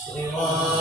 Krishna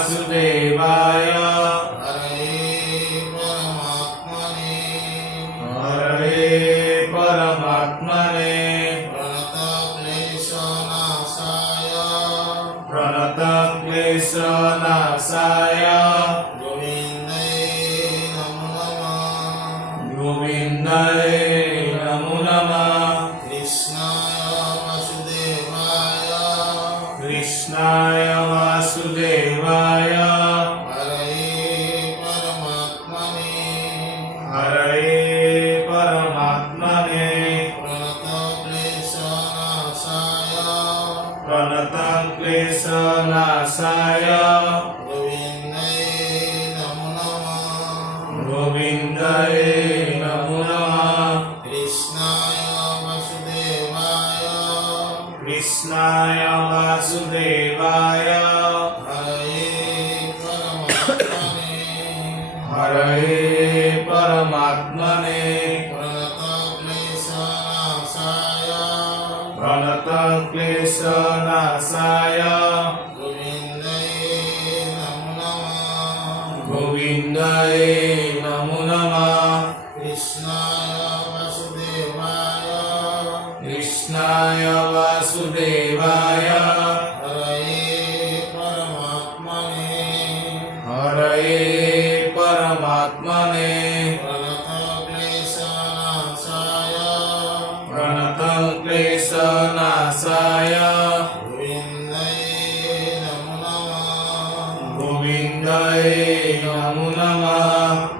Vasudevaya Hare Paramatmane नाशाय गोविन्दाय नमो नमः कृष्णाय वासुदेवाय हरये परमात्मने प्रणतक्लेशनाशाय गोविन्दाय नमो नमः कृष्णाय वासुदेवाय हरये परमात्मने प्रणतक्लेशनाशाय गोविन्दाय नमो नमः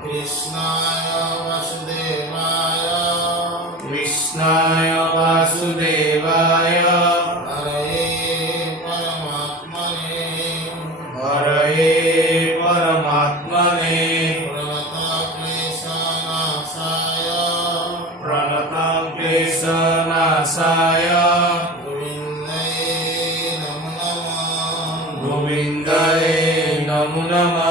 कृष्णाय वासुदेवाय हरये परमात्मने प्रणतक्लेशनाशाय गोविन्दाय नमो नमः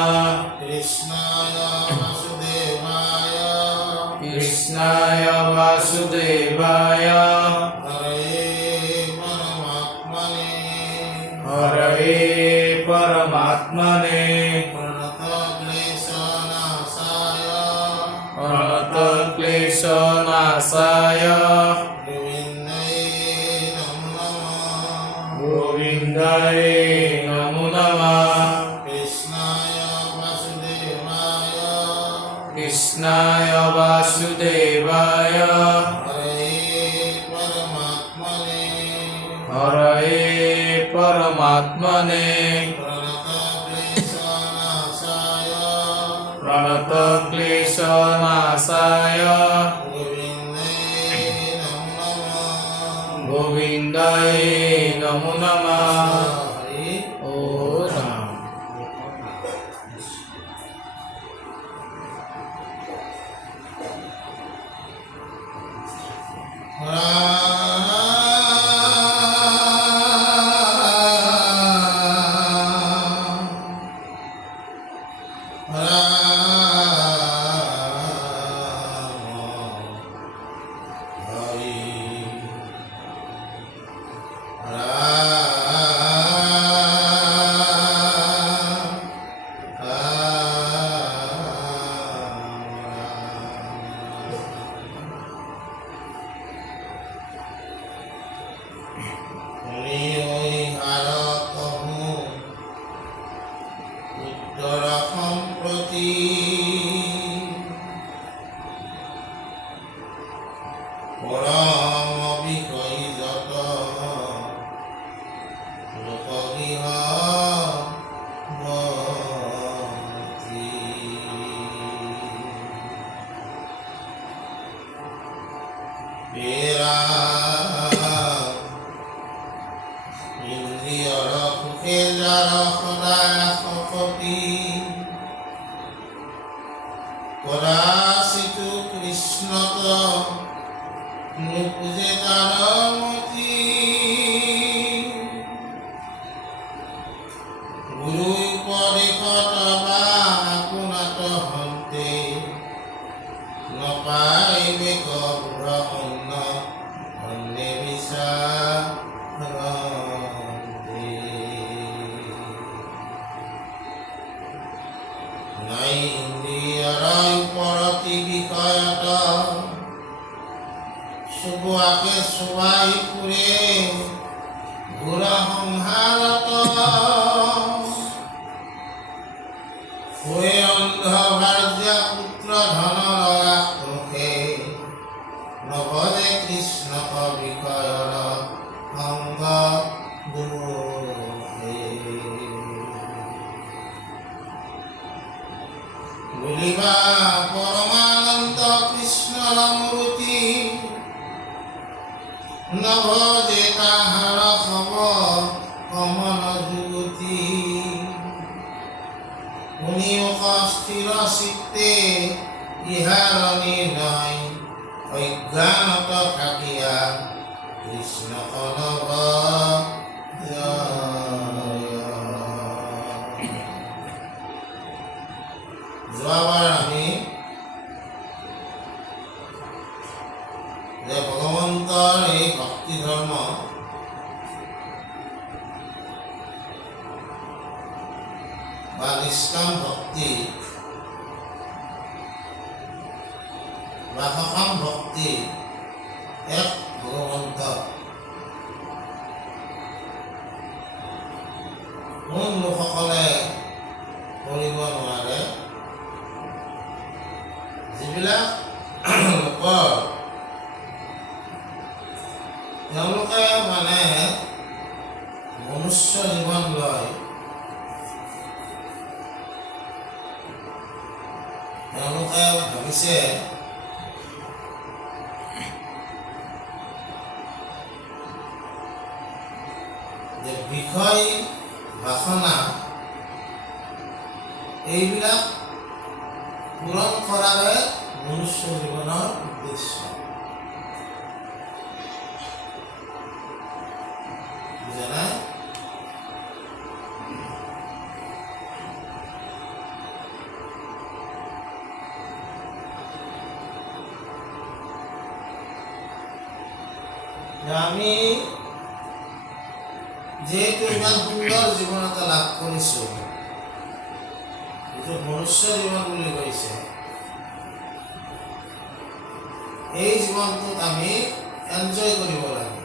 कृष्णाय वासुदेवाय हरये परमात्मने प्रणतक्लेशनाशाय गोविन्दाय नमो नमः कृष्णाय वासुदेवाय हरये परमात्मने प्रणतक्लेशनाशाय गोविन्दाय नमो नमः ओ राम নভজে তাহার খবর কমল যুগতি স্থির চিত্তে ইহার নির্ণয় অজ্ঞানত থাকিয়া কৃষ্ণ কনব যোৱাবাৰ আমি যে ভগৱন্তৰ এই ভক্তি ধৰ্ম বা নিষ্কাম ভক্তি বা সকাম ভক্তি এক ভগৱন্ত কোন লোকসকলে কৰিব নোৱাৰে যিবিলাক লোকৰ তেওঁলোকে মানে মনুষ্য জীৱন লয় তেওঁলোকে ভাবিছে যে বিষয় বাসনা এইবিলাক পূৰণ কৰাৰে মনুষ্য জীৱনৰ উদ্দেশ্য বুজা আমি যেহেতু ইমান সুন্দৰ জীৱন এটা লাভ কৰিছোঁ যিটো মনুষ্য জীৱন বুলি কৈছে এই জীৱনটোত আমি এনজয় কৰিব লাগে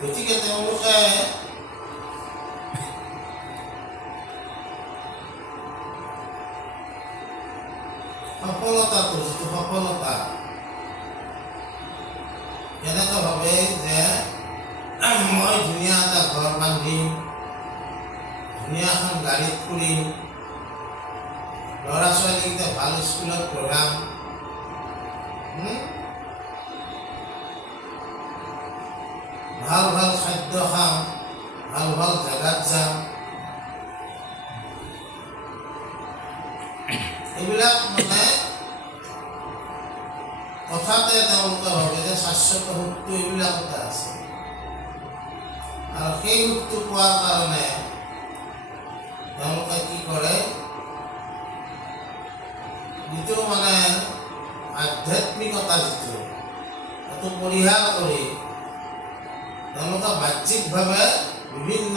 গতিকে তেওঁলোকে সফলতাটো যিটো সফলতা এনেকৈ ভাবে যে মই ধুনীয়া এটা ঘৰ বান্ধিম ধুনীয়া এখন গাড়ীত ফুৰিম ল'ৰা ছোৱালীকেইটা ভাল স্কুলত পঢ়াম ভাল ভাল খাদ্য খাম ভাল ভাল জেগাত যাম এইবিলাক মানে কথাতে তেওঁলোকে ভাবে যে শাশ্বত সুখটো এইবিলাকতে আছে আৰু সেই সুখটো পোৱাৰ কাৰণে তেওঁলোকে কি কৰে যিটো মানে আধ্যাত্মিকতা যিটো সেইটো পৰিহাৰ কৰি তেওঁলোকে বাহ্যিকভাৱে বিভিন্ন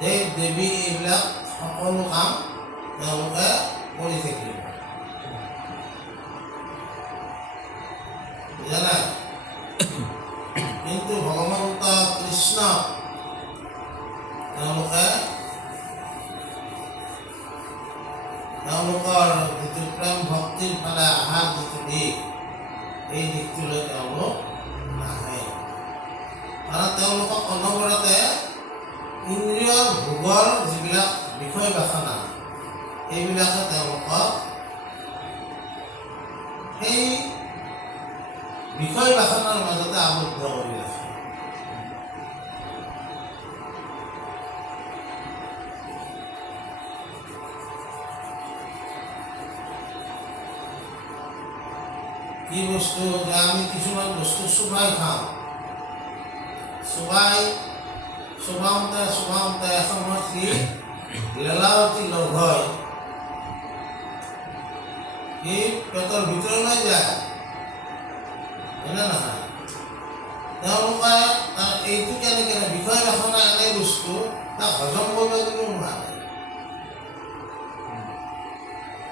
দেৱ দেৱী এইবিলাক সকলো কাম তেওঁলোকে কৰি থাকিব বুজা কিন্তু ভগৱন্ত কৃষ্ণ তেওঁলোকে তেওঁলোকৰ যিটো প্ৰেম ভক্তিৰ ফালে অহাৰ যিটো দিশ এই দিশটোলৈ তেওঁলোক নাহে কাৰণ তেওঁলোকক অনবৰতে ইন্দ্ৰিয়ৰ ভোগৰ যিবিলাক বিষয় বাসনা এইবিলাকে তেওঁলোকক সেই বিষয় বাসনাৰ মাজতে আবদ্ধ কৰি ৰাখে কি বস্তু যে আমি কিছুমান বস্তু চুবাই খাওঁ চুবাওঁতে এসময়ত কি লেলাৱতী লগ হয় সি পেটৰ ভিতৰলৈ যায় হয়নে নহয় তেওঁলোকে এইটো কেনেকৈ বিষয় বাসনা এনে বস্তু তাক হজম কৰিব কিন্তু নোৱাৰে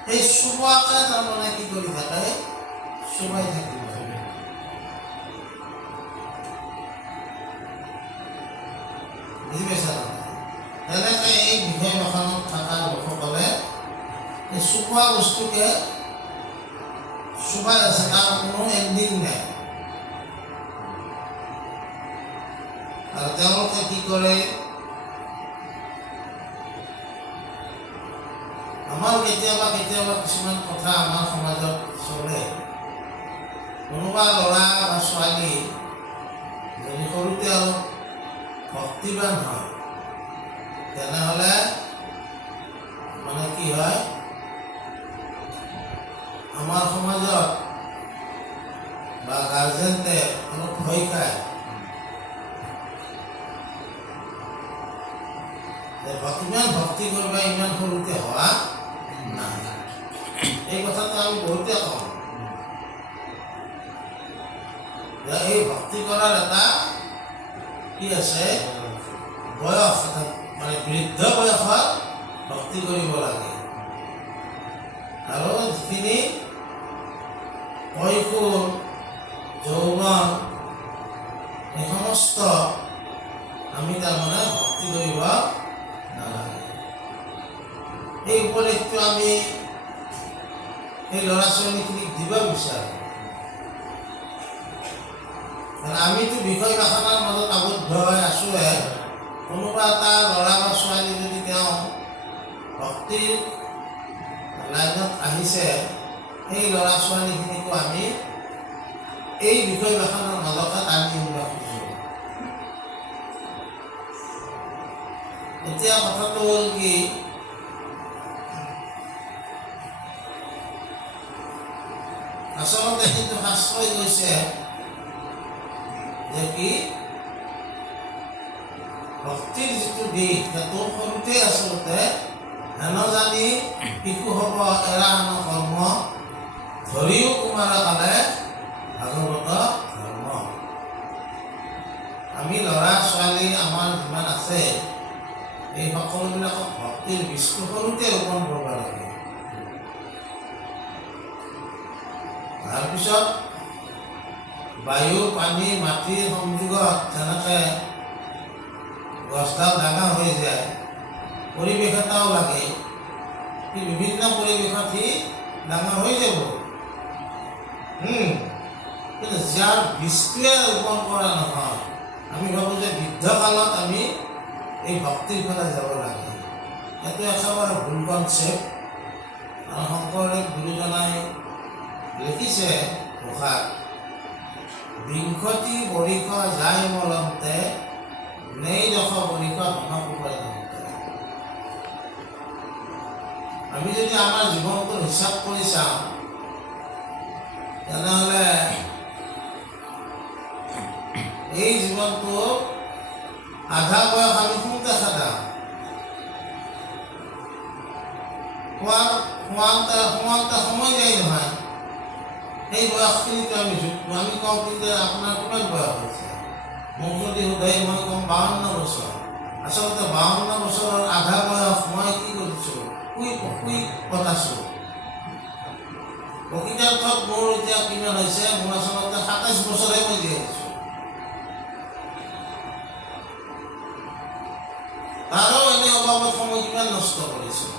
সেই চুবোৱাকে তাৰমানে কি কৰি থাকে চুবাই থাকিব বুজি পাইছা তেনেকৈ এই বিষয় বাসনাত থকা লোকসকলে এই চুবোৱা বস্তুকে চুবাই আছে তাৰ কোনো এণ্ডিং নাই আৰু তেওঁলোকে কি কৰে আমাৰ কেতিয়াবা কেতিয়াবা কিছুমান কথা আমাৰ সমাজত চলে। কোনোবা ল'ৰা বা ছোৱালী যদি সৰুতে অলপ ভক্তিবান হয়, তেনেহ'লে মানে কি হয়, আমাৰ সমাজত বা গাৰ্জেণ্টে অলপ ভয় খায় যে ইমান ভক্তি কৰিবা, ইমান সৰুতে হোৱা নাই। এই কথাটো আমি বহুতে কওঁ যে এই ভক্তি কৰাৰ এটা কি আছে, বয়স, মানে বৃদ্ধ বয়সত ভক্তি কৰিব লাগে। আৰু যিখিনি কৈশোৰ, যৌৱন, এই সমস্ত আমি তাৰমানে ভক্তি কৰিব নালাগে। এই উপদেশটো আমি এই ল'ৰা ছোৱালীখিনিক দিব বিচাৰোঁ। আমিতো বিষয় বাসনাৰ মাজত আবদ্ধ হৈ আছোঁহে। কোনোবা এটা ল'ৰা বা ছোৱালী যদি তেওঁ ভক্তিৰ লাইনত আহিছে, সেই ল'ৰা ছোৱালীখিনিকো আমি এই বিষয় বাসনাৰ মাজতে টানি আনিব খুজিছোঁ। এতিয়া কথাটো হ'ল কি, আচলতে কিন্তু শাস্ত্ৰই কৈছে যে কি ভক্তিৰ যিটো দিশ, সেইটো সৰুতে আচলতে হেন জানি শিশু হ'ব এৰা হেন কৰ্ম ধৰিও কুমাৰ কালে ভাগৱত ধৰ্ম। আমি ল'ৰা ছোৱালী আমাৰ যিমান আছে, এই সকলোবিলাকক ভক্তিৰ বীজটো সৰুতে ৰোপণ কৰিব লাগে। তাৰপিছত বায়ু, পানী, মাটিৰ সংযোগত যেনেকৈ গছডাল ডাঙৰ হৈ যায়, পৰিৱেশ এটাও লাগে। সি বিভিন্ন পৰিৱেশত সি ডাঙৰ হৈ যাব। কিন্তু যাৰ বীজটোৱে ৰোপণ কৰা নহয়, আমি ভাবোঁ যে বৃদ্ধকালত আমি এই ভক্তিৰ ফালে যাব লাগে। এইটো একেবাৰে ভুল কনচেপ্ট। শংকৰদেৱ গুৰুজনাই লিখিছে ঘোষাত, বিংশতি বৰিষ যায় মলন্তে, নেই দশ বৰিষ ধনক উপাৰ্জনতে। আমি যদি আমাৰ জীৱনটো হিচাপ কৰি চাওঁ, তেনেহ'লে এই জীৱনটো আধা বয়স আমি শুওঁতে খেদাওঁ। শুৱাওঁতে সময় যায় নহয়। সেই বয়সখিনিতো আমি কওঁ কিন্তু আপোনাৰ কিমান বয়স হৈছে? মোক যদি সোধে মই কওঁ 52 বছৰ। আচলতে 52 বছৰৰ আধা বয়স মই কি কৰিছোঁ? শুই কটাইছোঁ। প্ৰকৃতাৰ্থত মোৰ এতিয়া কিমান হৈছে? মোৰ আচলতে 27 বছৰহে মই জীয়াইছোঁ। তাৰো এনে অভাৱত সময় কিমান নষ্ট কৰিছোঁ।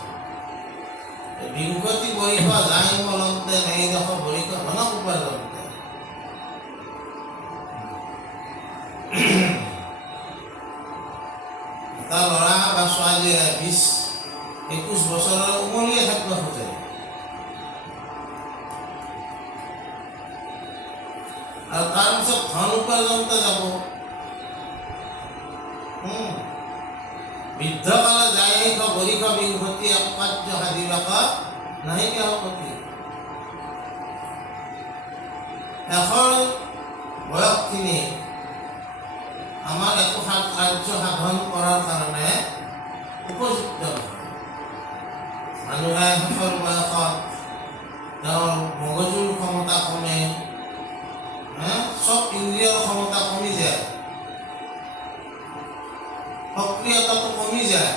বিংশতি বৰিষ যায় মলন্তে, নেই দশ বৰিষ ধনক উপাৰ্জনতে। এটা ল'ৰা বা ছোৱালীয়ে 20-21 বছৰৰ উমলিয়ে থাকিব খোজে। আৰু তাৰপিছত ধন উপাৰ্জনতে যাব। বৃদ্ধকালে যায় বৰিষ বিংশতি কাৰ্য সাধিবাক নাহিকা পতি। শেষৰ বয়সখিনি আমাৰ একো কাৰ্য সাধন কৰাৰ কাৰণে উপযুক্ত নহয়। মানুহে শেষৰ বয়সত তেওঁৰ মগজুৰ ক্ষমতা কমে, চব ইন্দ্ৰিয়ৰ ক্ষমতা কমি যায়, সক্ৰিয়তাটো কমি যায়।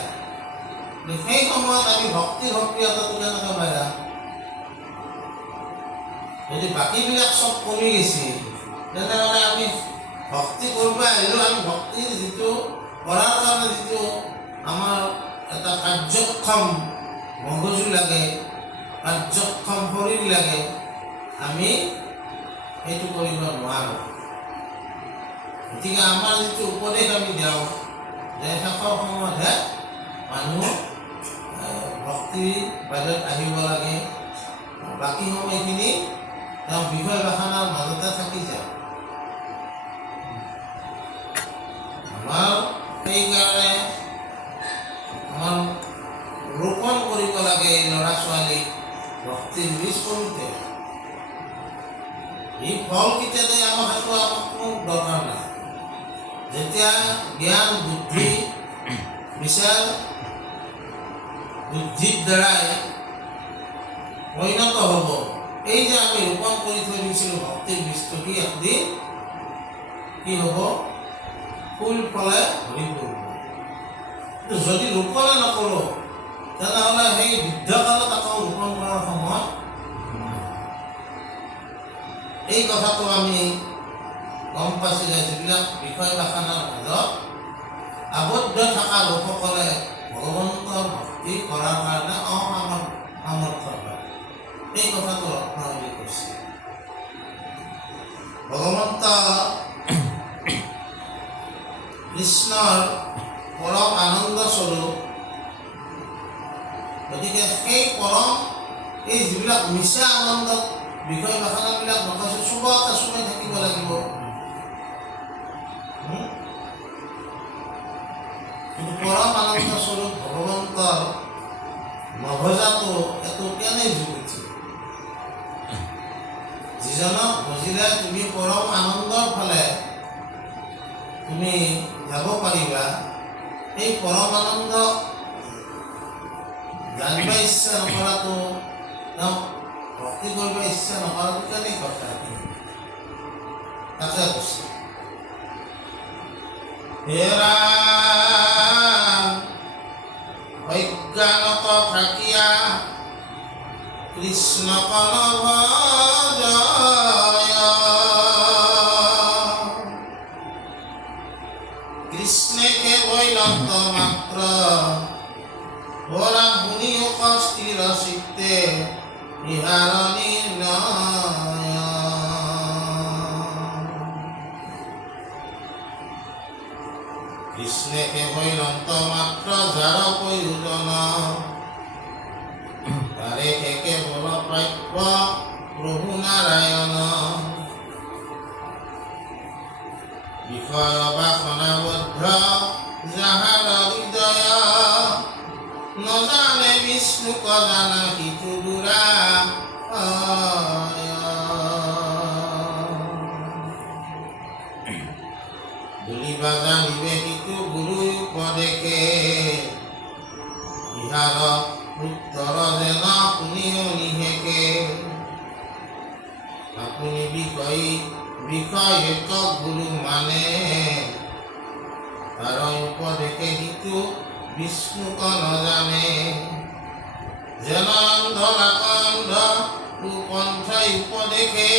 সেই সময়ত আমি ভক্তিৰ সক্ৰিয়তাটো কেনেকৈ পাইছা? যদি বাকীবিলাক চব কমি গৈছে, তেনেহ'লে আমি ভক্তি কৰিব আহিলেও আমি ভক্তিৰ যিটো কৰাৰ কাৰণে যিটো আমাৰ এটা কাৰ্যক্ষম মগজু লাগে, কাৰ্যক্ষম শৰীৰ লাগে, আমি সেইটো কৰিব নোৱাৰোঁ। গতিকে আমাৰ যিটো উপদেশ আমি দিওঁ যে শেষৰ সময়তহে মানুহ ভক্তি বাহিৰত আহিব লাগে বাকী সময়খিনি তেওঁ বিষয় বাসনাৰ মাজতে থাকি যায় আমাৰ সেইকাৰণে আমাৰ ৰোপণ কৰিব লাগে এই ল'ৰা ছোৱালীক ভক্তিৰ বীজ কৰোঁতে এই ফল কেতিয়া দিয়ে আমাক সেইটো আমাক কোনো দৰকাৰ নাই যেতিয়া জ্ঞান বুদ্ধি বিচাৰ বুদ্ধিৰ দ্বাৰাই পৰিণত হ'ব এই যে আমি ৰোপণ কৰি থৈ দিছিলোঁ ভক্তিৰ বীজটো কি একদিন কি হ'ব ফুল ফলে ভৰি পৰিব কিন্তু যদি ৰোপণে নকৰোঁ তেনেহ'লে সেই বৃদ্ধকালত আকৌ ৰোপণ কৰাৰ সময় এই কথাটো আমি গম পাইছোঁ যে যিবিলাক বিষয় বাসনাৰ মাজত আবদ্ধ থকা লোকসকলে ভগৱন্তৰ ভক্তি কৰাৰ কাৰণে অসামৰ্থ্য হয় এই কথাটো ৰত্নাৱলী কৈছে ভগৱন্ত কৃষ্ণৰ পৰম আনন্দ স্বৰূপ গতিকে সেই পৰম এই যিবিলাক মিছা আনন্দত বিষয় বাসনাবিলাক নকৈছোঁ চবতে চবে থাকিব লাগিব কিন্তু পৰম আনন্দ স্বৰূপ ভগৱন্তৰ নভজাটো এইটো কেনে যুগুতি যিজনক ভজিলে তুমি পৰম আনন্দৰ ফালে তুমি যাব পাৰিবা এই পৰম আনন্দ জানিব ইচ্ছা নকৰাটো তেওঁ ভক্তি কৰিব ইচ্ছা নকৰাটো কেনে কথা তাকে কৈছে হে ৰাম অজ্ঞানত থাকিয়া কৃষ্ণ কৃষ্ণে কেবলন্ত মাত্ৰ বৰা শুনিও স্থিৰ চিত্তে ইহাৰ নিৰ্ণয় কৃষ্ণে কেবলন্ত মাত্ৰ যাৰ প্ৰয়োজন তাৰে কেৱল প্ৰাপ্য প্ৰভু নাৰায়ণ বিষয় বাসনাবদ্ধ যাহাৰ হৃদয় নজানে বিষ্ণুক জানা সিটো বুঢ়া বুলিবা জানিবে সিটো গুৰু উপদেশে ইহাৰ উত্তৰ যেন শুনিও নিশেষে আপুনি বিষয়ক গুৰু মানে তাৰ উপদেশে সিটো বিষ্ণুক নজানে যেন অন্ধ কুপন্থাই উপদেশে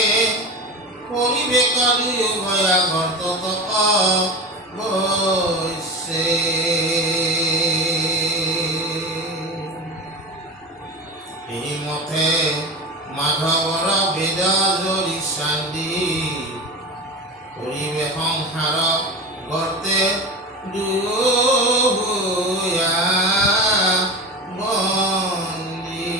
পৰিবেশ দুয়ো ভয়া ঘটতক গৈছে এই মতে মাধৱৰ বেদ জৰি চান্দি পৰিৱেশ সংসাৰ গৰ্তে দুয়া বন্দী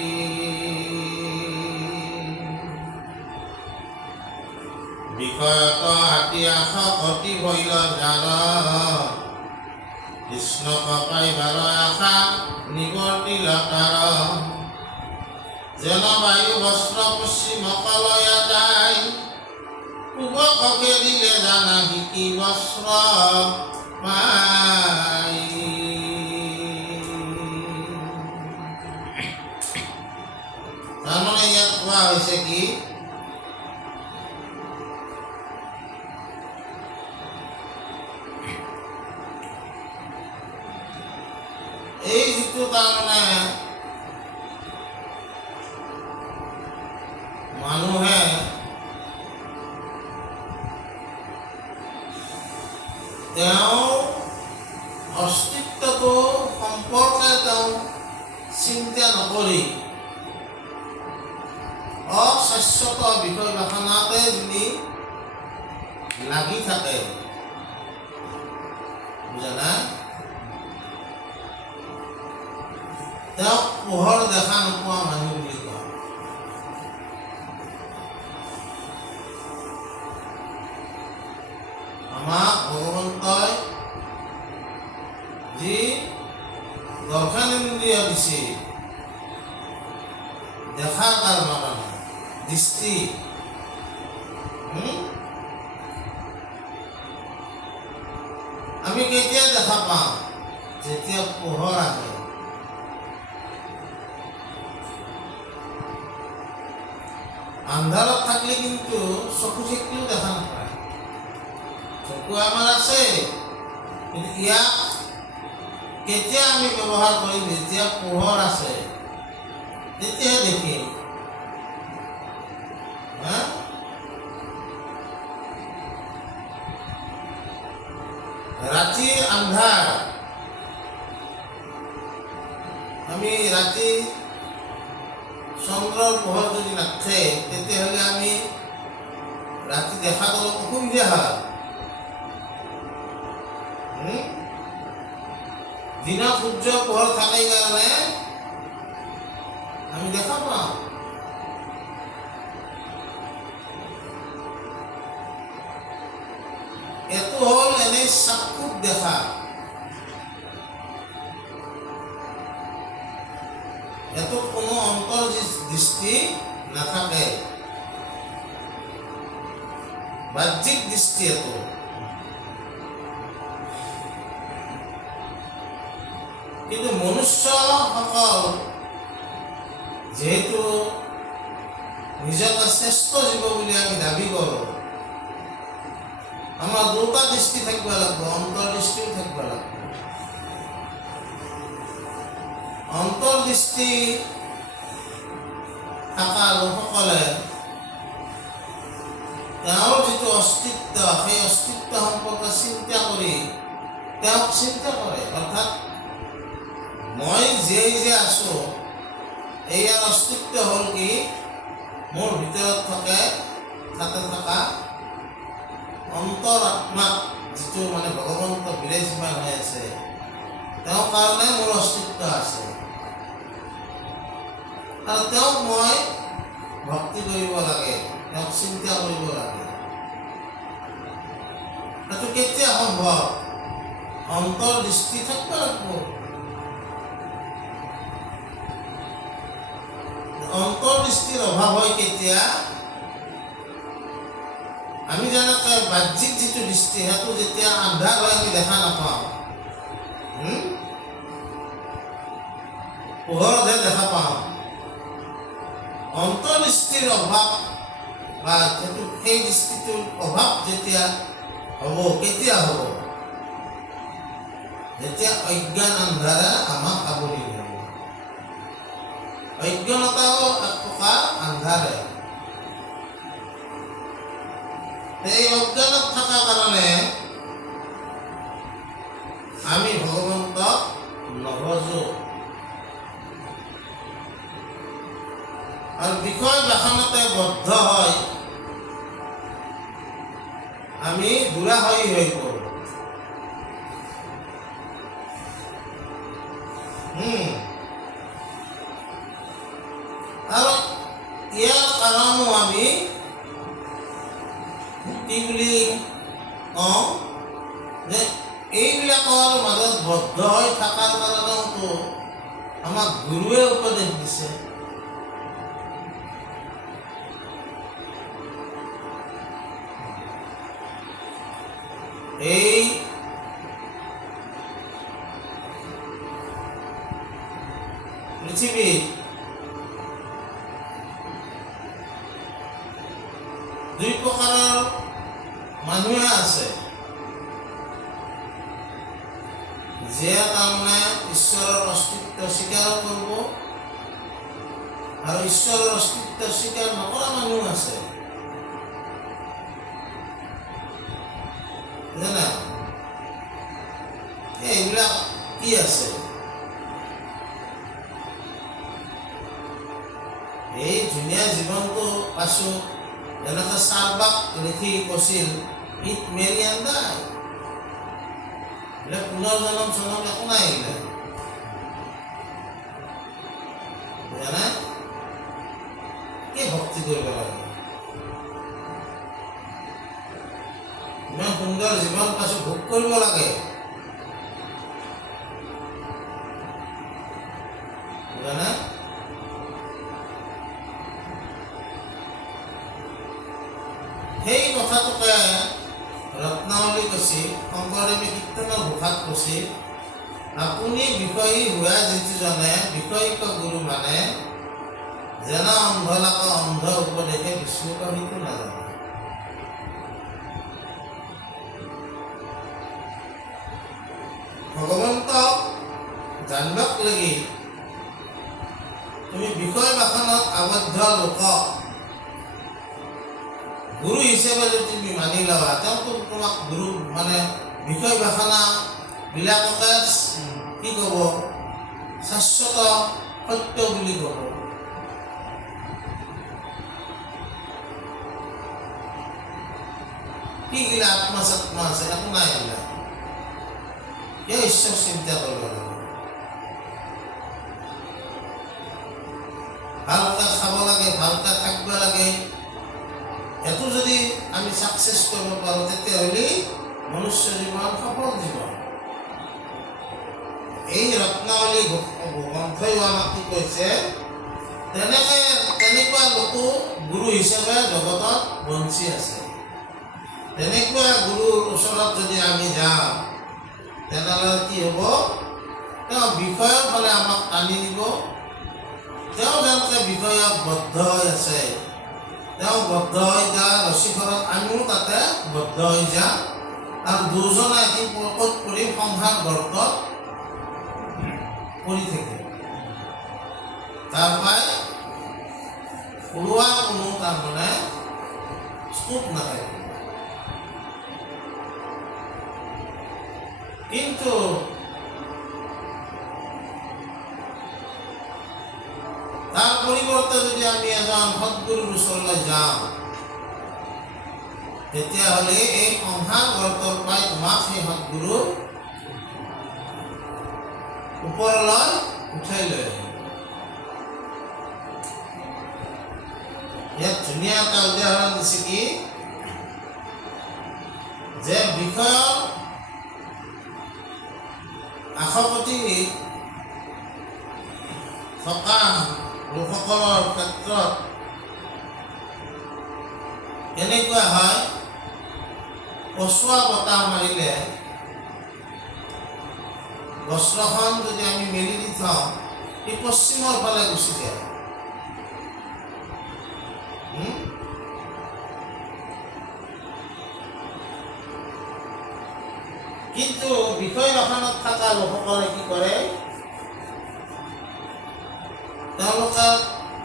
বিষয়ত হাতী আশ অতি ভৈল জাল কৃষ্ণক পাইবাৰ আশা নিবৰ্তিল তাৰ যেন বায়ু বস্ত্ৰ পশ্চিম কলয়া যায় পূবকে দিলে জানা শিকি বস্ত্ৰ পাই তাৰমানে ইয়াত কোৱা হৈছে কি এই যিটো তাৰমানে মানুহে তেওঁ অস্তিত্বটো সম্পৰ্কে তেওঁ চিন্তা নকৰি অশাশ্বত বিষয় বাসনাতে যদি লাগি থাকে বুজা নাই তেওঁক পোহৰ দেখা নোপোৱা মানুহ বুলি কয়। আমাক ভগৱন্তই যি দৰ্শনেন্দ্ৰিয় দিছে দেখাৰ কাৰণে দৃষ্টি, আমি কেতিয়া দেখা পাওঁ? যেতিয়া পোহৰ আহে। আন্ধাৰত থাকিলে কিন্তু চকু থাকিলেও দেখা নাপায়। চকু আমাৰ আছে, কিন্তু ইয়াক কেতিয়া আমি ব্যৱহাৰ কৰিম? যেতিয়া পোহৰ আছে তেতিয়াহে দেখিম। ৰাতিৰ আন্ধাৰ, আমি ৰাতি চন্দ্ৰৰ পোহৰ যদি নাথাকে তেতিয়াহ'লে আমি ৰাতি দেখাত অলপ অসুবিধা হয়। দিনত সূৰ্যৰ পোহৰ থাকে কাৰণে আমি দেখা পাওঁ। এইটো হ'ল এনেই চাক্ষুষ দেখা। এইটো কোনো অন্তৰ দৃষ্টি নাথাকে, বাহ্যিক দৃষ্টি এইটো। কিন্তু মনুষ্যসকল যেহেতু নিজকে শ্ৰেষ্ঠ জীৱ বুলি আমি দাবী কৰোঁ, আমাৰ দুটা দৃষ্টি থাকিব লাগিব, অন্তৰ্দৃষ্টিও থাকিব লাগিব। অন্তৰ্দৃষ্টি থকা লোকসকলে তেওঁৰ যিটো অস্তিত্ব, সেই অস্তিত্ব সম্পৰ্কে চিন্তা কৰি তেওঁক চিন্তা কৰে। অৰ্থাৎ মই যে আছোঁ, ইয়াৰ অস্তিত্ব হ'ল কি? মোৰ ভিতৰত তাতে থকা অন্তৰ আত্মাত যিটো মানে ভগৱন্ত বিৰাজমান হৈ আছে, তেওঁৰ কাৰণে মোৰ অস্তিত্ব আছে আৰু তেওঁক মই ভক্তি কৰিব লাগে, তেওঁক চিন্তা কৰিব লাগে। এইটো কেতিয়া সম্ভৱ? অন্তৰ্দৃষ্টি থাকিব লাগিব। অন্তৰ্দৃষ্টিৰ অভাৱ হয় কেতিয়া? আমি যেনেকৈ বাহ্যিক যিটো দৃষ্টি, সেইটো যেতিয়া আন্ধাৰ হয় আমি দেখা নাপাওঁ, পোহৰতহে দেখা পাওঁ। অন্তৰ্দৃষ্টিৰ অভাৱ বা সেই দৃষ্টিটোৰ অভাৱ যেতিয়া হ'ব, কেতিয়া হ'ব? যেতিয়া অজ্ঞান আন্ধাৰে আমাক আৱৰি ধৰিব। অজ্ঞানতাও এক প্ৰকাৰ আন্ধাৰে। এই অজ্ঞানত থকাৰ কাৰণে আমি ভগৱন্তক নভজো আৰু বিষয় বাসনতে বদ্ধ হয় আমি দুৰাশয়ী হৈ পৰোঁ। আৰু ইয়াৰ কাৰণো আমি কি বুলি কওঁ যে এইবিলাকৰ মাজত বদ্ধ হৈ থকাৰ কাৰণেওতো আমাক গুৰুৱে উপদেশ দিছে। এই পৃথিৱীত দুই প্ৰকাৰৰ মানুহে আছে, যিয়ে তাৰমানে ঈশ্বৰৰ অস্তিত্ব স্বীকাৰ কৰিব আৰু ঈশ্বৰৰ অস্তিত্ব স্বীকাৰ নকৰা মানুহ আছে। জানা এইবিলাক কি আছে? এই ধুনীয়া জীৱনটো পাইছোঁ, যেনেকৈ চাৰবাক লিখি কৈছিল, ইট মেৰি এণ্ড ডাই, পুনৰ জনম চনম একো নাই। জানে কি ভক্তি কৰিব লাগে ইমান সুন্দৰ জীৱন পাইছোঁ ভোগ কৰিব লাগে জানে সেই কথাটোকে ৰত্নাৱলী কৈছে শংকৰদেৱে কীৰ্তনৰ ঘোষাত কৈছে আপুনি বিষয়ী হোৱা যিটো জানে বিষয়িক গুৰু মানে যেন অন্ধলাক অন্ধ উপদেশে বিশ্বক সেইটো নাজানে ভগৱন্তক জানিবক লাগি তুমি বিষয় বাসনত আবদ্ধ লোকক গুৰু হিচাপে যদি তুমি মানি লবা তেওঁতো তোমাক গুৰু মানে বিষয় বাসনা বিলাককে কি ক'ব শাশ্বত সত্য বুলি ক'ব কি গিলা আত্মা চাত্মা আছে একো নাই গিলা কিয় ঈশ্বৰ চিন্তা কৰিব লাগিব ভালকৈ খাব লাগে ভালকৈ থাকিব লাগে এইটো যদি আমি ছাকচেছ কৰিব পাৰোঁ তেতিয়াহ'লে মনুষ্য জীৱন সফল জীৱন এই ৰত্নাৱলী গ্ৰন্থই আমাক কি কৈছে তেনেকুৱা লোকো গুৰু হিচাপে জগতত বঞ্চি আছে তেনেকুৱা গুৰুৰ ওচৰত যদি আমি যাওঁ তেনেহ'লে কি হ'ব তেওঁ বিষয়ৰ ফালে আমাক টানি দিব তেওঁ যেনেকৈ বিষয়ত বদ্ধ হৈ আছে তেওঁ বদ্ধ হৈ যায় ৰছীখনত আমিও তাতে বদ্ধ হৈ যাওঁ আৰু দুজনে এটি ক'ত পৰিম সংসাৰ গৰ্তত পৰি থাকে তাৰ পৰাই ওলোৱা কোনো তাৰমানে স্কোপ নাথাকে কিন্তু তাৰ পৰিৱৰ্তে যদি আমি এজন সৎগুৰুৰ ওচৰলৈ যাওঁ তেতিয়াহ'লে এই সংসাৰ গৰ্তৰ পৰাই তোমাক সেই সৎগুৰু ওপৰলৈ উঠাই লৈ আহিব ইয়াত ধুনীয়া এটা উদাহৰণ দিছে কি যে বিষয়ৰ আশাপতি থকা লোকসকলৰ ক্ষেত্ৰত এনেকুৱা হয় পচোৱা বতাহ মাৰিলে বস্ত্ৰখন যদি আমি মেলি দি থওঁ এই পশ্চিমৰ ফালে গুচি যায় কিন্তু বিষয় বাসনত থকা লোকসকলে কি কৰে তেওঁলোকে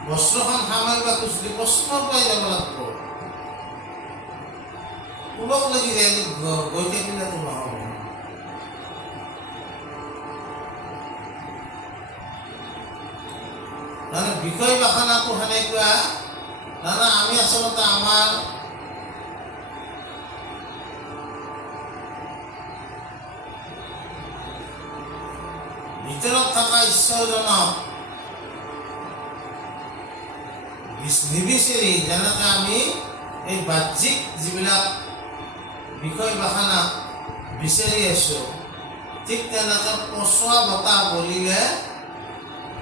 বস্ত্ৰখন সামাৰিব খুজিলে পশ্চিমৰ পৰাই যাব লাগিব পূবক লাগি যায় গৈ থাকিলেতো নহ'ব মানে বিষয় বাসনাটো সেনেকুৱা মানে আমি আচলতে আমাৰ ভিতৰত থকা ঈশ্বৰজনক নিবিচাৰি যেনেকৈ আমি এই বাহ্যিক যিবিলাক বিষয় বাসনা বিচাৰি আছোঁ ঠিক তেনেকৈ পচোৱা বতাহ বলিলে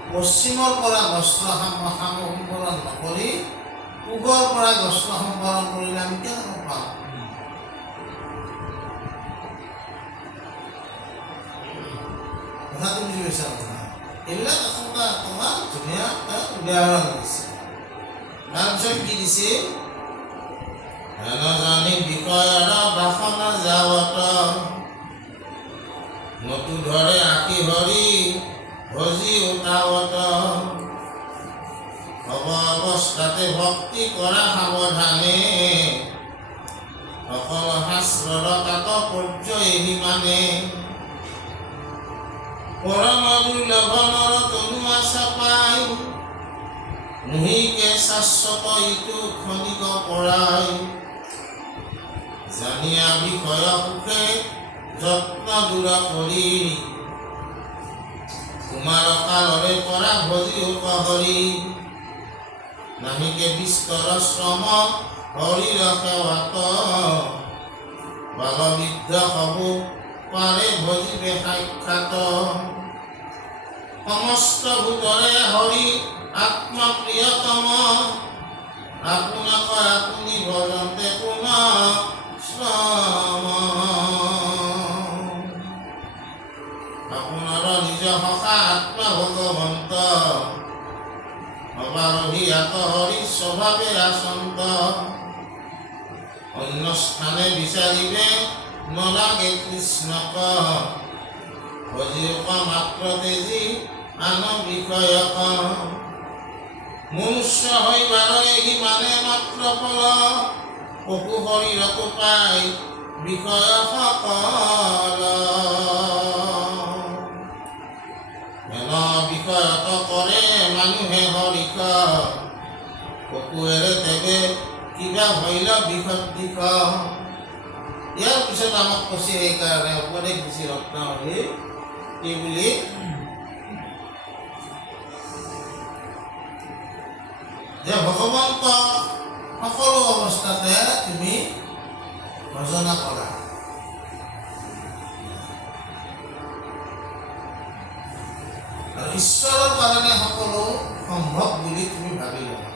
পশ্চিমৰ পৰা বস্ত্ৰ সম্বৰণ নকৰি পূবৰ পৰা বস্ত্ৰ সম্বৰণ কৰিলে আমি কেনেকৈ পাওঁ কথাটো বুজি পাইছা নহয় এইবিলাক আচলতে তোমাৰ ধুনীয়া এটা উদাহৰণ দিছে তাৰপিছত কি দিছে জানি বিষয়ৰ বাসনা যাৱত নতু ধৰে আশী হৰি ভজি উঠাৱত হব অৱস্থাতে ভক্তি কৰা সাৱধানে অকল শাস্ত্ৰৰ তাৎপৰ্য এৰি মানে পৰম দুৰ্লভনৰ তনু আশা পাই মুহিকে শাশ্বত ইটো ক্ষণিক পৰাই জানিয়া বিষয় সুখে যত্ন দূৰ কৰি কুমাৰ কালৰে পৰা ভজিও হৰি নাহিকে বিস্তৰ শ্ৰম হৰিৰ সেৱাত বালবিদ্ধ হব পাৰে ভজিবে সাক্ষাৎ সমস্ত ভূতৰে হৰি আত্মপ্ৰিয়তম আপোনাক আপুনি ভজন্তে পুনঃ শ্ৰম আপোনাৰ নিজ সখা আত্মা ভগৱন্ত অবাৰহিয়াত হৰি স্বভাৱে আচন্ত অন্য স্থানে বিচাৰিবে নলাগে কৃষ্ণক ভজিওক মাত্ৰ তেজি আন বিষয়ক মনুষ্য হৈবাৰ এহি মানে মাত্ৰ ফল পশু শৰীৰতো পাই বিষয় সকল এন বিষয়ত কৰে মানুহে হৰিক পশুৱেৰে তেবে কিবা হইল বিষত দিশ ইয়াৰ পিছত আমাক কৈছে সেইকাৰণে উপদেশ দিছে ৰত্নাৱলী কি বুলি যে ভগৱন্ত সকলো অৱস্থাতে তুমি ভজনা কৰা আৰু ঈশ্বৰৰ কাৰণে সকলো সম্ভৱ বুলি তুমি ভাবি লোৱা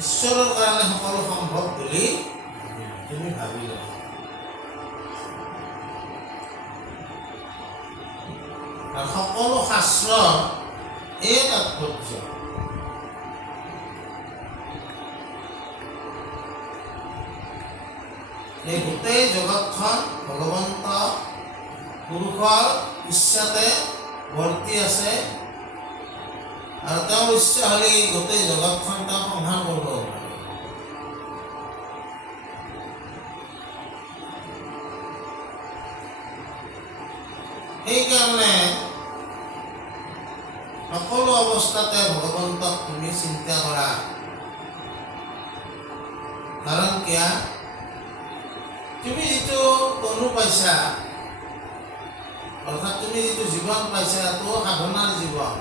ঈশ্বৰৰ কাৰণে সকলো সম্ভৱ বুলি তুমি ভাবি লোৱা আৰু সকলো শাস্ত্ৰ এই তাৎপৰ্য এই গোটেই জগতখন ভগৱন্ত পুৰুষৰ ইচ্ছাতে ভৰ্তি আছে আৰু তেওঁৰ ইচ্ছা হ'লে গোটেই জগতখন তেওঁ সংহাৰ কৰিব পাৰে সেইকাৰণে সকলো অৱস্থাতে ভগৱন্তক তুমি চিন্তা কৰা কাৰণ কিয় তুমি যিটো তনু পাইছা অৰ্থাৎ তুমি যিটো জীৱন পাইছা তো সাধনাৰ জীৱন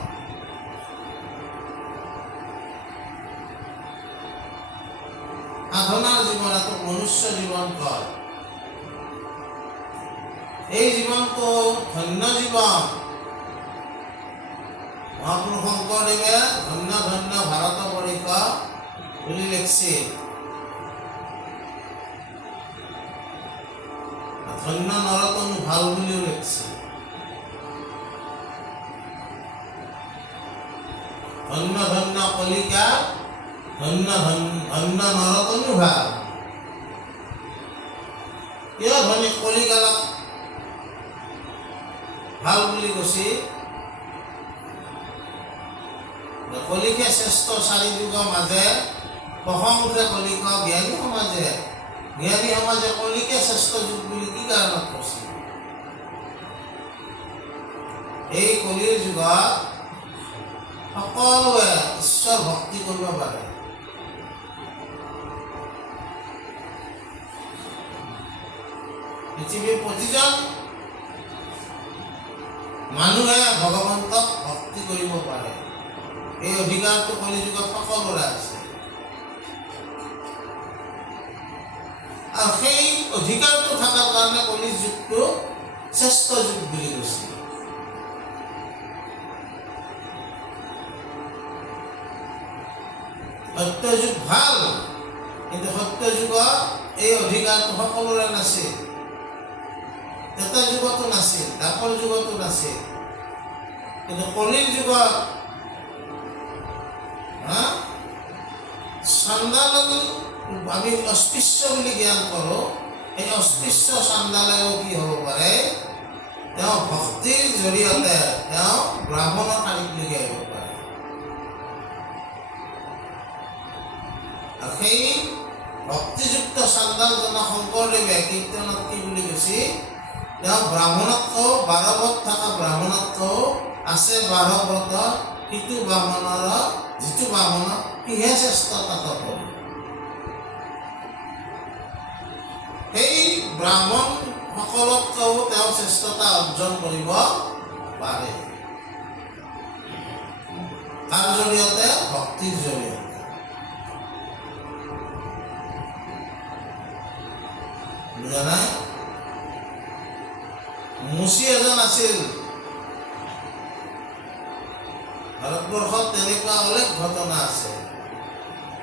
সাধনাৰ জীৱন এটো মনুষ্য জীৱন কয় এই জীৱনটো ধন্য জীৱন মহাপুৰুষ শংকৰদেৱে ধন্য ধন্য ভাৰতবৰ্ষ বুলি লিখিছিল ধন্য নৰতনু ভাল বুলিও লিখিছিল ধন্য ধন্য কলিকা ধন্য ধন্য নৰতনু ভাল কিয় ধনী কলিকালক ভাল বুলি কৈছে কলিকে শ্ৰেষ্ঠ চাৰি যুগৰ মাজে প্ৰশংসে কলিক জ্ঞানী সমাজে কলিকে শ্ৰেষ্ঠ যুগ বুলি কি কাৰণত কৈছে এই কলিৰ যুগত সকলোৱে ঈশ্বৰ ভক্তি কৰিব পাৰে পৃথিৱীৰ প্ৰতিজন মানুহে ভগৱন্তক ভক্তি কৰিব পাৰে এই অধিকাৰটো কলিযুগত সকলোৰে আছে আৰু সেই অধিকাৰটো থকাৰ কাৰণে কলিৰ যুগটো শ্ৰেষ্ঠ যুগ বুলি কৈছে সত্য যুগ ভাল কিন্তু সত্য যুগত এই অধিকাৰটো সকলোৰে নাছিল এটা যুগতো নাছিল দাপৰ যুগতো নাছিল কিন্তু কলিৰ যুগত চণ্ডালটো আমি অস্পৃশ্য বুলি জ্ঞান কৰোঁ এই অস্পৃশ্য চণ্ডালেও কি হ'ব পাৰে তেওঁ ভক্তিৰ জৰিয়তে তেওঁ ব্ৰাহ্মণৰ শাৰীত লিখি আহিব পাৰে আৰু সেই ভক্তিযুক্ত চণ্ডালজনক শংকৰদেৱে কীৰ্তনত কি বুলি কৈছে তেওঁ ব্ৰাহ্মণতকৈও 12 ব্ৰত থকা ব্ৰাহ্মণতকৈও আছে 12 ব্ৰত সিটো ব্ৰাহ্মণৰ যিটো ব্ৰাহ্মণত কিহে শ্ৰেষ্ঠতা পাব? সেই ব্ৰাহ্মণ সকলতকৈও তেওঁ শ্ৰেষ্ঠতা অৰ্জন কৰিব পাৰে। তাৰ জৰিয়তে ভক্তিৰ জৰিয়তে। বুজা নাই? মুচি এজন আছিল, ভাৰতবৰ্ষত তেনেকুৱা অনেক ঘটনা আছে।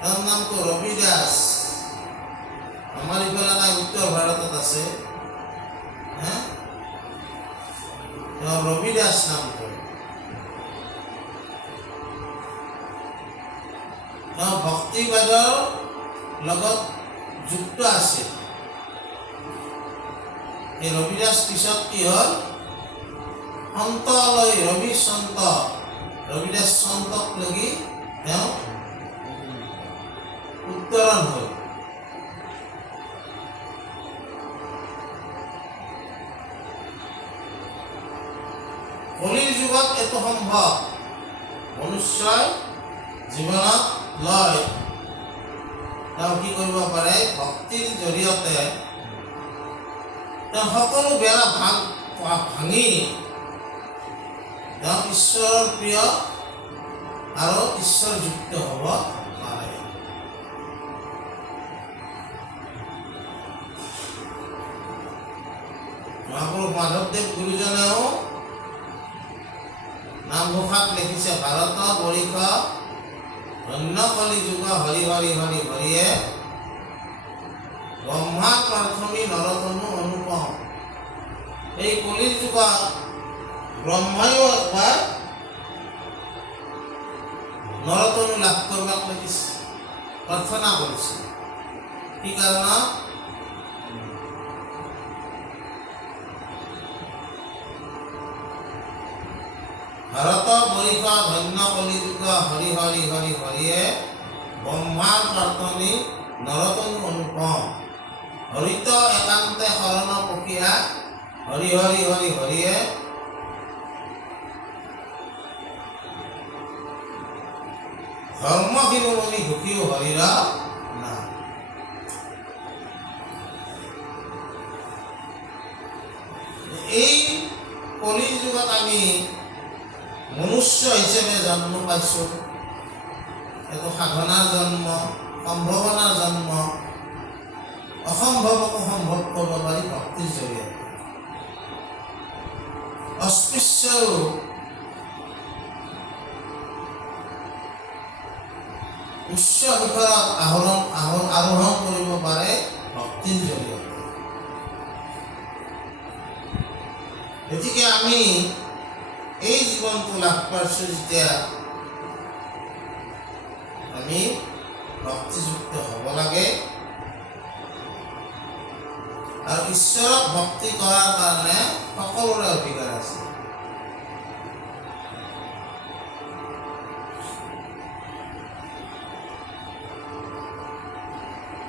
তাৰ নামটো ৰবি দাস। আমাৰ ইফালে নাই, উত্তৰ ভাৰতত আছে। ৰবি দাস নামটো। তেওঁ ভক্তিবাদৰ লগত যুক্ত আছিল। এই ৰবি দাস পিছত কি হ'ল? সন্তলৈ ৰবি সন্ত, ৰবি দাস সন্তক লাগি তেওঁ উত্তৰণ হ'ল। কলিৰ যুগত এইটো সম্ভৱ। মনুষ্যই জীৱনত লয় তেওঁ কি কৰিব পাৰে? ভক্তিৰ জৰিয়তে তেওঁ সকলো বেয়া ভাঙি তেওঁ ঈশ্বৰৰ প্ৰিয় আৰু ঈশ্বৰযুক্ত হ'ব পাৰে। মহাপুৰুষ মাধৱদেৱ গুৰুজনেও নামঘোষাত লিখিছে, ভাৰত বৰিষ ধন্য কলি যুগ হৰি হৰি হৰি হৰিয়ে ব্ৰহ্মা প্ৰাৰ্থনী নৰতনু অনুপম। এই কলিৰ যুগত ব্ৰহ্মায়ো একবাৰ নৰতনু লাভ কৰিব লাগিছে, প্ৰাৰ্থনা কৰিছে। কি কাৰণত? ভাৰত বৰিষ ধন্য কলি যুগ হৰি হৰি হৰি হৰিয়ে ব্ৰহ্মাৰ প্ৰাৰ্থনী নৰতনু অনুপম। হৰিত একান্তে শৰণ প্ৰক্ৰিয়া হৰি হৰি হৰি হৰিয়ে ধৰ্ম শিৰোমণি ঘুকিও হৰিৰ নাম। এই কলিৰ যুগত আমি মনুষ্য হিচাপে জন্ম পাইছোঁ। এইটো সাধনাৰ জন্ম, সম্ভাৱনাৰ জন্ম। অসম্ভৱকো সম্ভৱ কৰিব পাৰি ভক্তিৰ জৰিয়তে। অস্পৃশ্যও উচ্চ শিখৰত আৰোহণ কৰিব পাৰে ভক্তিৰ জৰিয়তে। গতিকে আমি এই জীৱনটো লাভ পাইছোঁ যেতিয়া আমি ভক্তিযুক্ত হ'ব লাগে। আৰু ঈশ্বৰক ভক্তি কৰাৰ কাৰণে সকলোৰে অধিকাৰ আছে।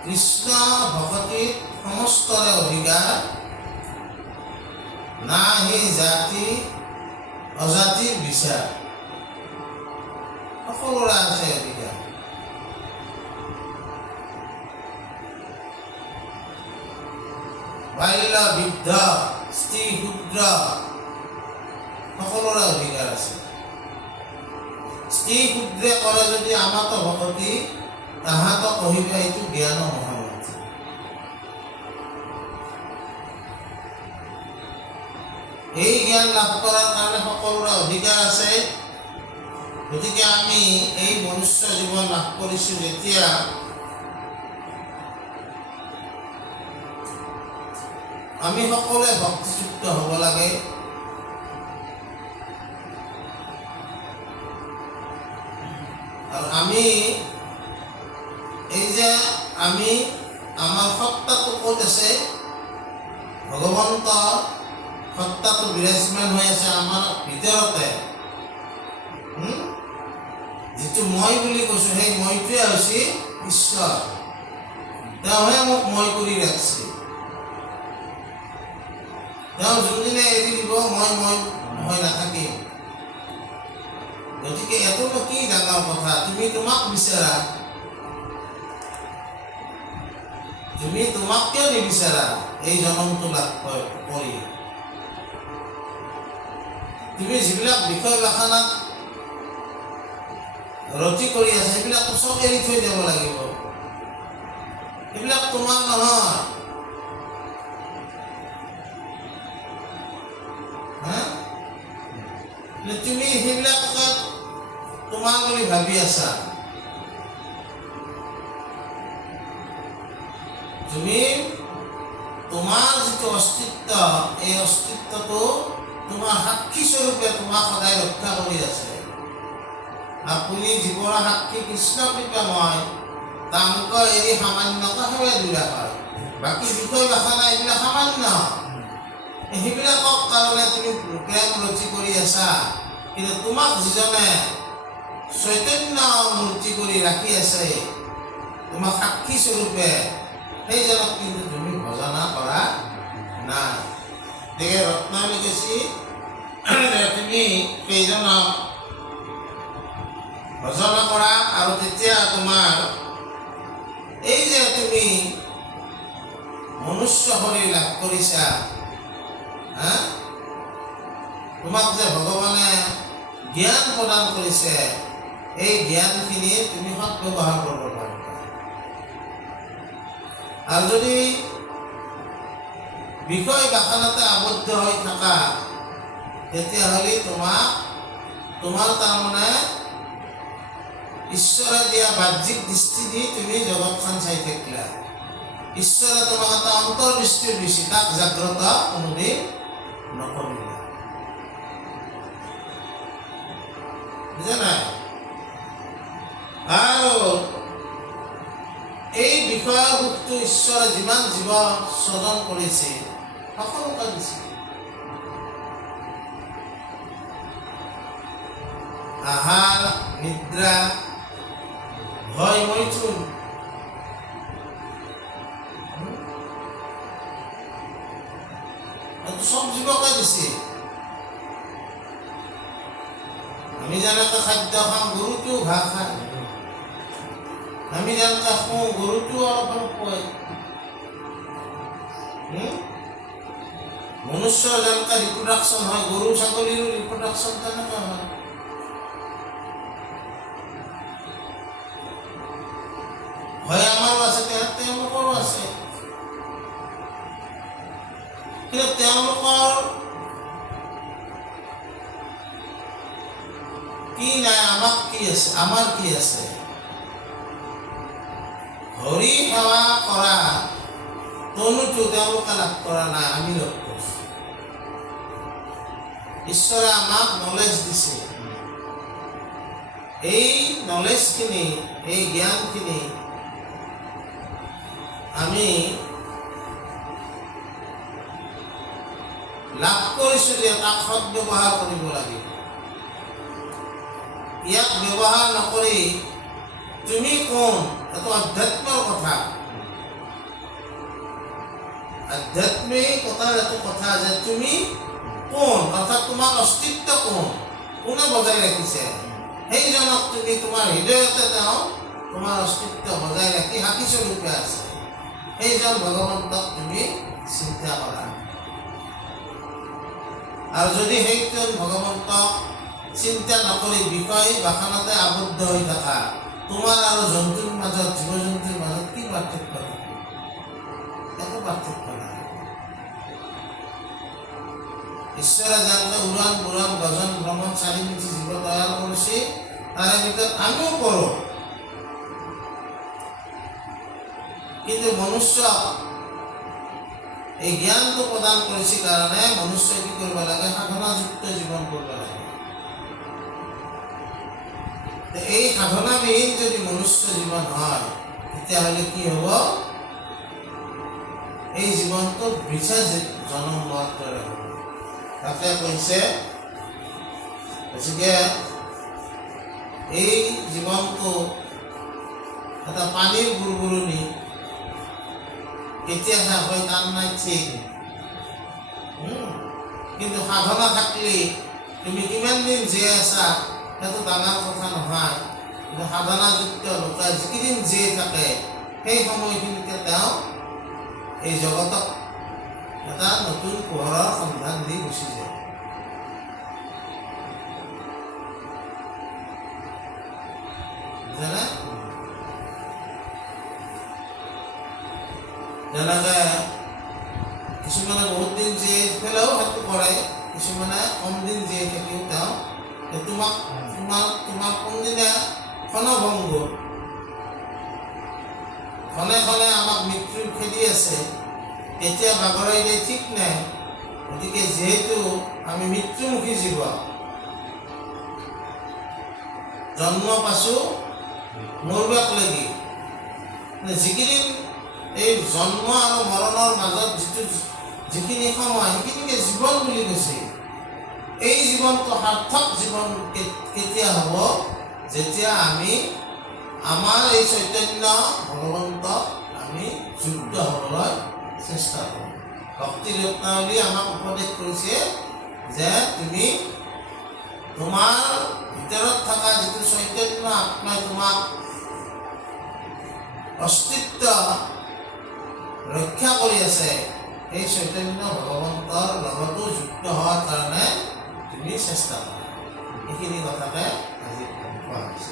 কৃষ্ণ ভকতিত সমস্তৰে অধিকাৰ, নাহি জাতি অজাতিৰ বিচাৰ। সকলোৰে আছে অধিকাৰ। বাল্য বৃদ্ধ স্ত্ৰী শূদ্ৰ সকলোৰে অধিকাৰ আছে। স্ত্ৰী শূদ্ৰে কৰে যদি আমাতো ভকতি, তাহাঁত কহিবে এইটো জ্ঞান মহামন্ত্ৰী। এই জ্ঞান লাভ কৰাৰ কাৰণে সকলোৰে অধিকাৰ আছে। গতিকে আমি এই মনুষ্য জীৱন লাভ কৰিছোঁ যেতিয়া আমি সকলোৱে ভক্তিযুক্ত হ'ব লাগে। আৰু আমি এই যে আমাৰ সত্তাটো ক'ত আছে? ভগৱন্ত সত্তাটো বিৰাজমান হৈ আছে আমাৰ ভিতৰতে। যিটো মই বুলি কৈছোঁ সেই মইটোৱে হৈছে ঈশ্বৰ। তেওঁহে মোক মই কৰি ৰাখিছে। তেওঁ যোনদিনে এৰি দিব মই হৈ নাথাকিম। গতিকে এটো এইটোনো কি ডাঙৰ কথা, তুমি তোমাক বিচাৰা, তুমি তোমাক কিয় নিবিচাৰা এই জনমটো লাভ কৰি? তুমি যিবিলাক বিষয় বাসনাত ৰতি কৰি আছে সেইবিলাক চব এৰি থৈ যাব লাগিব। এইবিলাক তোমাৰ নহয়। তুমি সেইবিলাক তোমাৰ বুলি ভাবি আছা। তুমি তোমাৰ যিটো অস্তিত্ব, এই অস্তিত্বটো তোমাৰ সাক্ষী স্বৰূপে তোমাক সদায় ৰক্ষা কৰি আছে। আপুনি জীৱৰ সাক্ষী কৃষ্ণ কৃপাময়, তামুক এৰি সামান্যকে সেৱা দূৰা হয়। বাকী বিষয় বাসনা এইবিলাক সামান্য, সেইবিলাকক কাৰণে তুমি প্ৰেম ৰচি কৰি আছা। কিন্তু তোমাক যিজনে চৈতন্য মূৰ্তি কৰি ৰাখি আছে, তোমাক সাক্ষী স্বৰূপে, সেইজনক কিন্তু তুমি ভজনা কৰা নাই। গতিকে ৰত্নই লিখিছে তুমি সেইজনক ভজনা কৰা, আৰু তেতিয়া তোমাৰ এই যে তুমি মনুষ্য শৰীৰ লাভ কৰিছা, তোমাক যে ভগৱানে জ্ঞান প্ৰদান কৰিছে, এই জ্ঞানখিনি তুমি সৎ ব্যৱহাৰ কৰিব পাৰিবা। আৰু যদি বিষয় বাসনাতে আবদ্ধ হৈ থাকা, তেতিয়াহ'লে তোমাৰ তাৰমানে ঈশ্বৰে দিয়া বাহ্যিক দৃষ্টি দি তুমি জগতখন চাই থাকিলা। ঈশ্বৰে তোমাক এটা অন্তৰ্দৃষ্টি দিছে, তাক জাগ্ৰত কোনোদিন নকৰিলা। বুজা নাই? আৰু এই বিষয়ৰ সুখটো ঈশ্বৰে যিমান জীৱ স্বজন কৰিছে সকলোকে দিছে। আহাৰ, নিদ্ৰা, ভয়, মৈথুন, সব জীৱকে দিছে। আমি যেনেকৈ খাদ্য খাওঁ, গৰুটো ঘাঁহ খায়। আমি যেনেকৈ শুওঁ, গৰুটো অলপ অলপ কয়। মনুষ্যৰ যেনেকৈ ৰিপ্ৰডাকশ্যন হয়, গৰু ছাগলীৰো ৰিপ্ৰডাকশ্যন তেনেকুৱা হয়। ভয় আমাৰো আছে, তেওঁলোকৰো আছে। কিন্তু তেওঁলোকৰ কি নাই, আমাক কি আছে, আমাৰ কি আছে? হৰি সেৱা কৰা তনুটো তেওঁলোকে লাভ কৰা নাই, আমি লাভ কৰিছো। ঈশ্বৰে আমাক নলেজ দিছে। এই নলেজখিনি, এই জ্ঞানখিনি আমি লাভ কৰিছো যে তাক সৎ ব্যৱহাৰ কৰিব লাগিব। ইয়াক ব্যৱহাৰ নকৰি তুমি কোন, এইটো আধ্যাত্মৰ কথা। আধ্যাত্মিকতাৰ এইটো কথা যে তুমি কোন, অৰ্থাৎ তোমাৰ অস্তিত্ব কোন, কোনে বজাই ৰাখিছে, সেইজনক তুমি তোমাৰ হৃদয়তে তেওঁ তোমাৰ অস্তিত্ব বজাই ৰাখি সাক্ষী স্বৰূপে আছে, সেইজন ভগৱন্তক তুমি চিন্তা কৰা। আৰু যদি সেইজন ভগৱন্তক চিন্তা নকৰি বিষয় বাসনাতে আবদ্ধ হৈ থাকা, তোমাৰ আৰু জন্তুৰ মাজত, জীৱ জন্তুৰ মাজত কি পাৰ্থক্য থাকে? একো পাৰ্থক্য নাই। ঈশ্বৰে যেনেকৈ উৰাণ পুৰাণ গজন ভ্ৰমণ চাৰিমুখী জীৱ তৈয়াৰ কৰিছে, তাৰে ভিতৰত আমিও কৰোঁ। কিন্তু মনুষ্য এই জ্ঞানটো প্ৰদান কৰিছে কাৰণে মনুষ্যই কি কৰিব লাগে? সাধনাযুক্ত জীৱন কৰিব লাগে। এই সাধনাবিহীন যদি মনুষ্য জীৱন হয়, তেতিয়াহ'লে কি হ'ব? এই জীৱনটো বৃথা জন্ম লোৱাৰ দৰে হ'ব। তাতে কৈছে, গতিকে এই জীৱনটো এটা পানীৰ বুৰবুৰণি, কেতিয়া শেষ হয় তাৰ নাই ঠিক। কিন্তু সাধনা থাকিলে তুমি কিমান দিন জীয়াই আছা সেইটো ডাঙৰ কথা নহয়। কিন্তু সাধনাযুক্ত লোকে যিকেইদিন জীয়াই থাকে সেই সময়খিনিতে তেওঁ এই জগতক এটা নতুন পোহৰৰ সন্ধান দি গুচি যায়। বুজানে? যেনেকে কিছুমানে বহুত দিন জীয়াই পেলাইও সেইটো কৰে, কিছুমানে কম দিন জীয়াই থাকিও তেওঁ তোমাক কোনদিনা ক্ষণভংগ ক্ষণে ক্ষণে আমাক মৃত্যু খেদি আছে, এতিয়া বাগৰাই দিয়ে ঠিক নাই। গতিকে যিহেতু আমি মৃত্যুমুখী জীৱ, জন্ম পাইছোঁ মৰিবাক লাগি, যিকেইদিন এই জন্ম আৰু মৰণৰ মাজত যিখিনি সময় সেইখিনিকে জীৱন বুলি কৈছে। এই জীৱনটো সাৰ্থক জীৱন কেতিয়া হ'ব? যেতিয়া আমি আমাৰ এই চৈতন্য ভগৱন্তক আমি যুক্ত হ'বলৈ চেষ্টা কৰোঁ। ভক্তি ৰত্নাৱলী আমাক উপদেশ কৰিছে যে তুমি তোমাৰ ভিতৰত থকা যিটো চৈতন্য আত্মাই তোমাক অস্তিত্ব ৰক্ষা কৰি আছে, সেই চৈতন্য ভগৱন্তৰ লগতো যুক্ত হোৱাৰ কাৰণে তুমি চেষ্টা কৰা। এইখিনি কথাকে আজি কোৱা হৈছে।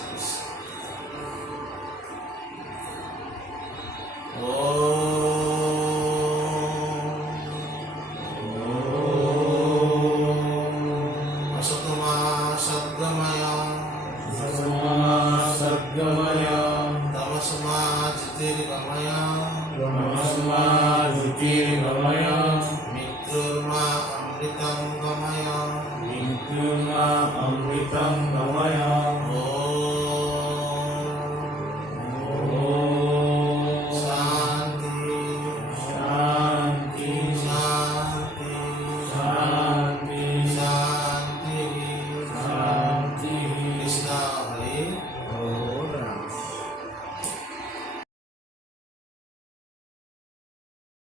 Mritam